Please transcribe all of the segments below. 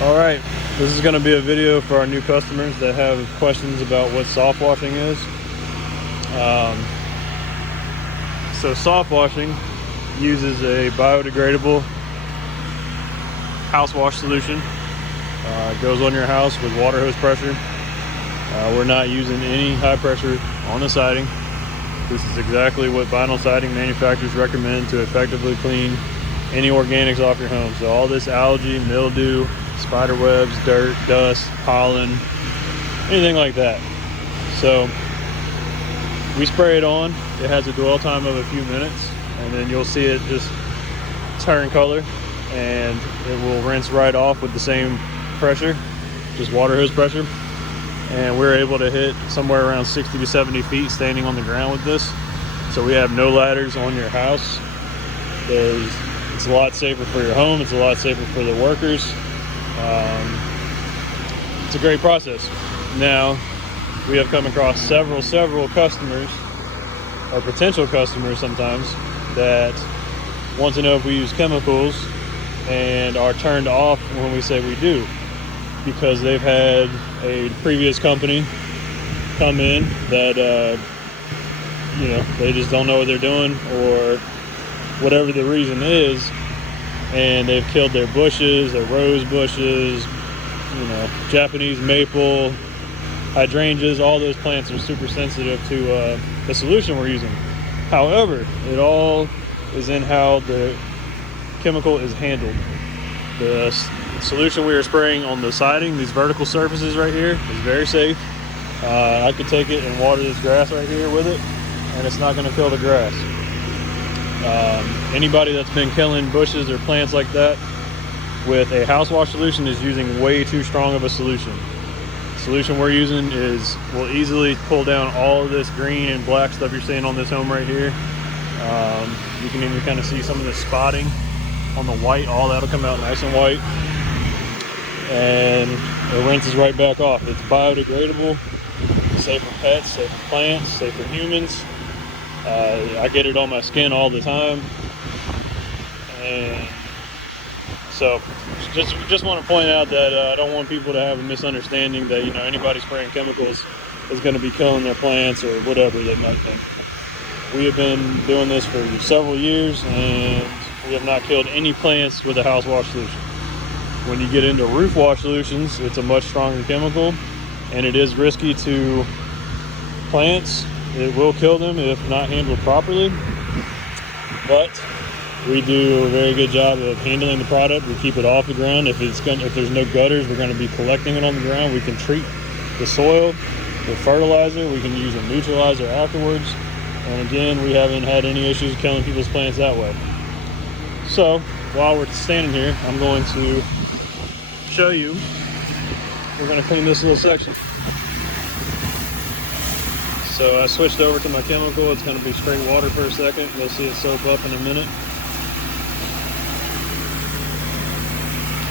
Alright, this is going to be a video for our new customers that have questions about what soft washing is. So soft washing uses a biodegradable house wash solution. It goes on your house with water hose pressure. We're not using any high pressure on the siding. This is exactly what vinyl siding manufacturers recommend to effectively clean any organics off your home. So all this algae, mildew, spider webs, dirt, dust, pollen, anything like that. So we spray it on. It has a dwell time of a few minutes, and then you'll see it just turn color, and it will rinse right off with the same pressure, just water hose pressure. And we're able to hit somewhere around 60 to 70 feet standing on the ground with this. So we have no ladders on your house. It's a lot safer for your home. It's a lot safer for the workers. It's a great process. Now, we have come across several customers, or potential customers sometimes, that want to know if we use chemicals and are turned off when we say we do, because they've had a previous company come in that they just don't know what they're doing, or whatever the reason is, and they've killed their bushes, their rose bushes, Japanese maple, hydrangeas. All those plants are super sensitive to the solution we're using. However, it all is in how the chemical is handled. The solution we are spraying on the siding, these vertical surfaces right here, is very safe. I could take it and water this grass right here with it, and it's not going to kill the grass. Anybody that's been killing bushes or plants like that with a house wash solution is using way too strong of a solution. The solution we're using will easily pull down all of this green and black stuff you're seeing on this home right here. You can even kind of see some of the spotting on the white. All that'll come out nice and white, and it rinses right back off. It's biodegradable, safe for pets, safe for plants, safe for humans. I get it on my skin all the time, and so just want to point out that I don't want people to have a misunderstanding that anybody spraying chemicals is going to be killing their plants or whatever they might think. We have been doing this for several years, and we have not killed any plants with a house wash solution. When you get into roof wash solutions, it's a much stronger chemical, and it is risky to plants. It will kill them if not handled properly, but we do a very good job of handling the product. We keep it off the ground. If there's no gutters, we're going to be collecting it on the ground. We can treat the soil with fertilizer. We can use a neutralizer afterwards. And again, we haven't had any issues killing people's plants that way. So while we're standing here, I'm going to show you. We're going to clean this little section. So I switched over to my chemical. It's going to be straight water for a second. You'll see it soak up in a minute.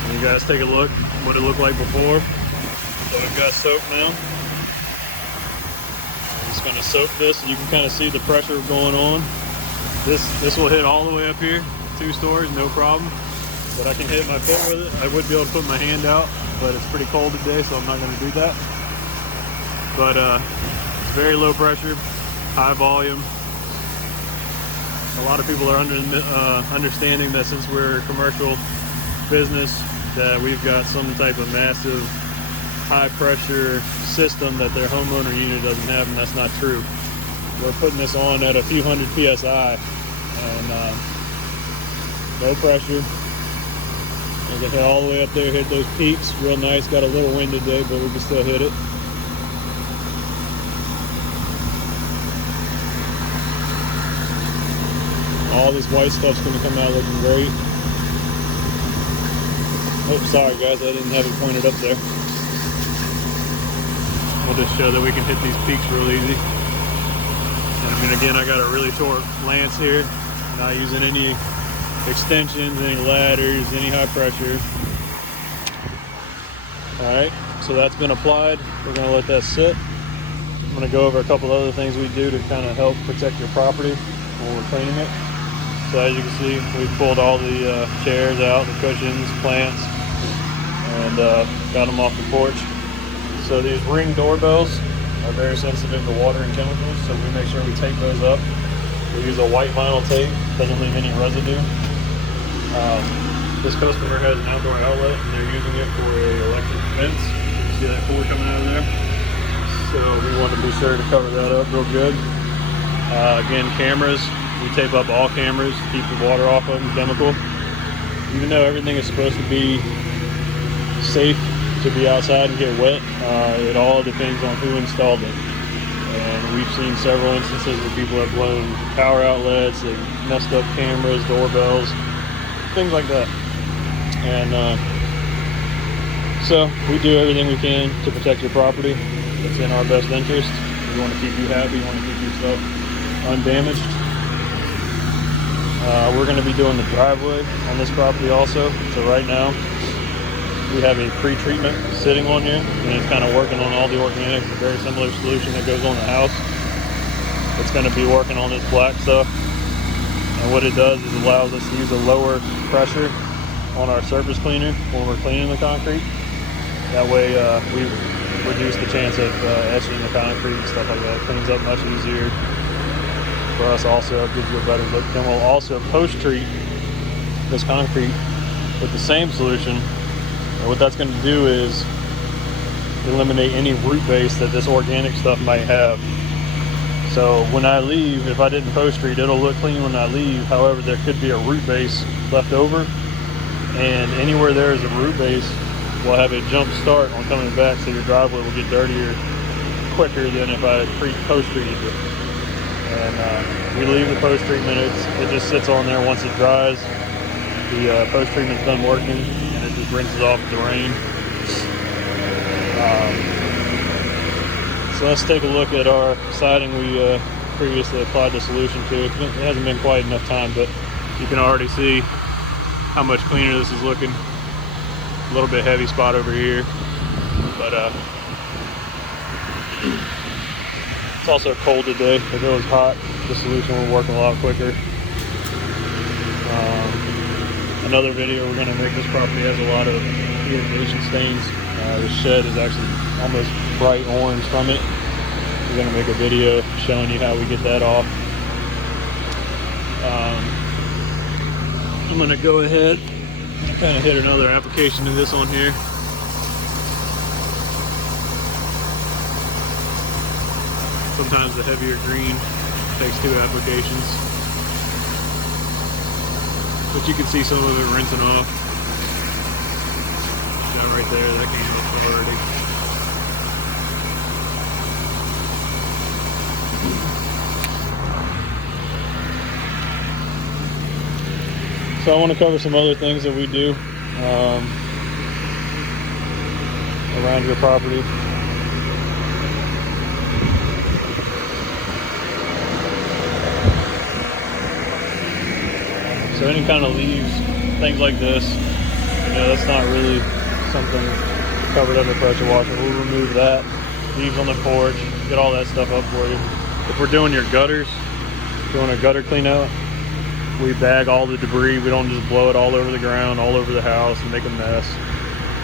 And you guys take a look what it looked like before. So I've got soap now. I'm just going to soak this, and you can kind of see the pressure going on. This will hit all the way up here, 2 stories, no problem. But I can hit my foot with it. I would be able to put my hand out, but it's pretty cold today, so I'm not going to do that. But very low pressure, high volume. A lot of people are understanding that since we're a commercial business, that we've got some type of massive high pressure system that their homeowner unit doesn't have, and that's not true. We're putting this on at a few hundred PSI, and no pressure. You can hit all the way up there, hit those peaks real nice. Got a little wind today, but we can still hit it. All this white stuff's going to come out looking great. Oh, sorry guys, I didn't have it pointed up there. We'll just show that we can hit these peaks real easy. And again, I got a really short lance here. Not using any extensions, any ladders, any high pressure. Alright, so that's been applied. We're going to let that sit. I'm going to go over a couple other things we do to kind of help protect your property when we're cleaning it. So as you can see, we've pulled all the chairs out, the cushions, plants, and and got them off the porch. So these Ring doorbells are very sensitive to water and chemicals, so we make sure we tape those up. We use a white vinyl tape, doesn't leave any residue. This customer has an outdoor outlet and they're using it for an electric fence. You see that cord coming out of there? So we want to be sure to cover that up real good. Again, cameras, we tape up all cameras to keep the water off of them, chemical. Even though everything is supposed to be safe to be outside and get wet, it all depends on who installed it. And we've seen several instances where people have blown power outlets, they've messed up cameras, doorbells, things like that. And so we do everything we can to protect your property. It's in our best interest. We want to keep you happy, we want to keep your stuff undamaged. We're going to be doing the driveway on this property also. So right now we have a pre-treatment sitting on here, and it's kind of working on all the organics, a very similar solution that goes on the house. It's going to be working on this black stuff, and what it does is allows us to use a lower pressure on our surface cleaner when we're cleaning the concrete. That way we reduce the chance of etching the concrete and stuff like that. It cleans up much easier for us. Also, it gives you a better look. Then we'll also post-treat this concrete with the same solution. And what that's going to do is eliminate any root base that this organic stuff might have. So when I leave, if I didn't post-treat, it'll look clean when I leave. However, there could be a root base left over, and anywhere there is a root base will have a jump start on coming back, so your driveway will get dirtier quicker than if I post-treated it. And we leave the post-treatment, it just sits on there. Once it dries, the post-treatment's done working, and it just rinses off with the rain. So let's take a look at our siding we previously applied the solution to. It hasn't been quite enough time, but you can already see how much cleaner this is looking. A little bit heavy spot over here, but it's also cold today. If it was hot, the solution would work a lot quicker. Another video we're going to make, this property has a lot of irrigation stains. The shed is actually almost bright orange from it. We're going to make a video showing you how we get that off. I'm going to go ahead and kind of hit another application of this on here. Sometimes the heavier green takes 2 applications, but you can see some of it rinsing off. That right there, that came up already. So I want to cover some other things that we do around your property. So any kind of leaves, things like this, that's not really something covered under pressure washer. We'll remove that. Leaves on the porch, get all that stuff up for you. If we're doing your gutters, doing a gutter clean out, we bag all the debris. We don't just blow it all over the ground, all over the house and make a mess.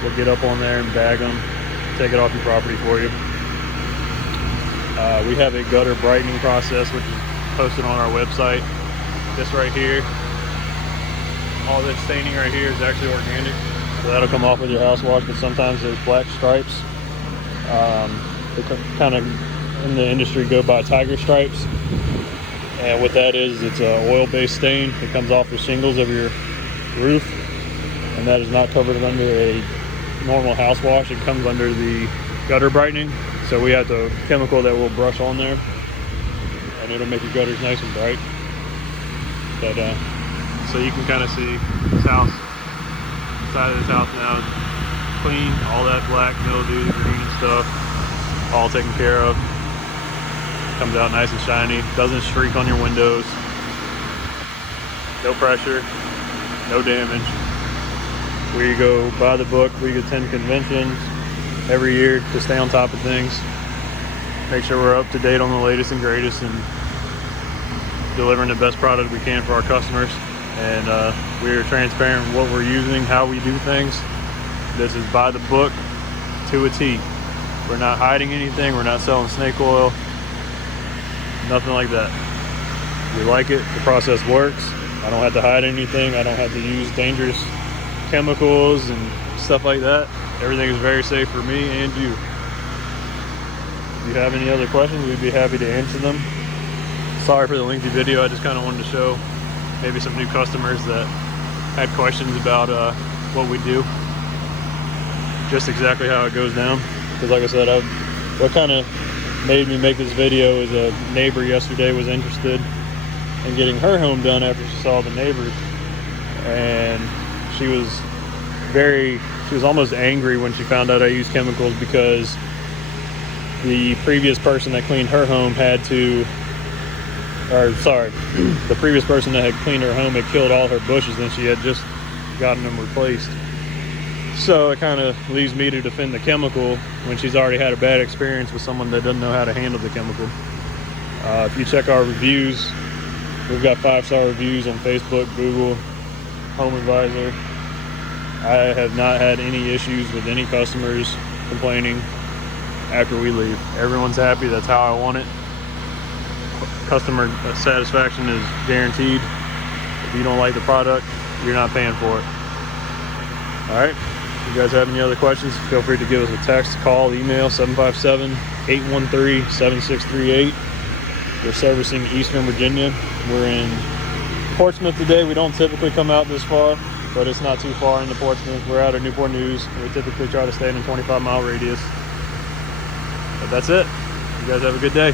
We'll get up on there and bag them, take it off your property for you. We have a gutter brightening process, which is posted on our website. This right here, all this staining right here is actually organic. So that'll come off with your house wash, but sometimes there's black stripes. They kind of, in the industry, go by tiger stripes. And what that is, it's an oil-based stain. It comes off the shingles of your roof, and that is not covered under a normal house wash. It comes under the gutter brightening. So we have the chemical that will brush on there, and it'll make your gutters nice and bright. But so you can kind of see this house, side of this house now, clean, all that black mildew, green and stuff, all taken care of. Comes out nice and shiny, doesn't streak on your windows, no pressure, no damage. We go by the book. We attend conventions every year to stay on top of things, make sure we're up to date on the latest and greatest, and delivering the best product we can for our customers. And we are transparent in what we're using, how we do things, This is by the book to a T. We're not hiding anything. We're not selling snake oil. Nothing like that. We like it. The process works. I don't have to hide anything. I don't have to use dangerous chemicals and stuff like that. Everything is very safe for me and you. If you have any other questions, we'd be happy to answer them. Sorry for the lengthy video. I just kind of wanted to show maybe some new customers that had questions about what we do. Just exactly how it goes down. Because like I said, what kind of made me make this video is a neighbor yesterday was interested in getting her home done after she saw the neighbor, and she was almost angry when she found out I use chemicals, because the previous person that cleaned her home the previous person that had cleaned her home had killed all her bushes, and she had just gotten them replaced. So it kind of leaves me to defend the chemical when she's already had a bad experience with someone that doesn't know how to handle the chemical. If you check our reviews, we've got 5-star reviews on Facebook, Google, Home Advisor. I have not had any issues with any customers complaining after we leave. Everyone's happy. That's how I want it. Customer satisfaction is guaranteed. If you don't like the product, you're not paying for it. All right. If you guys have any other questions, feel free to give us a text, call, email, 757-813-7638. We're servicing Eastern Virginia. We're in Portsmouth today. We don't typically come out this far, but it's not too far into Portsmouth. We're out of Newport News. We typically try to stay in a 25-mile radius. But that's it. You guys have a good day.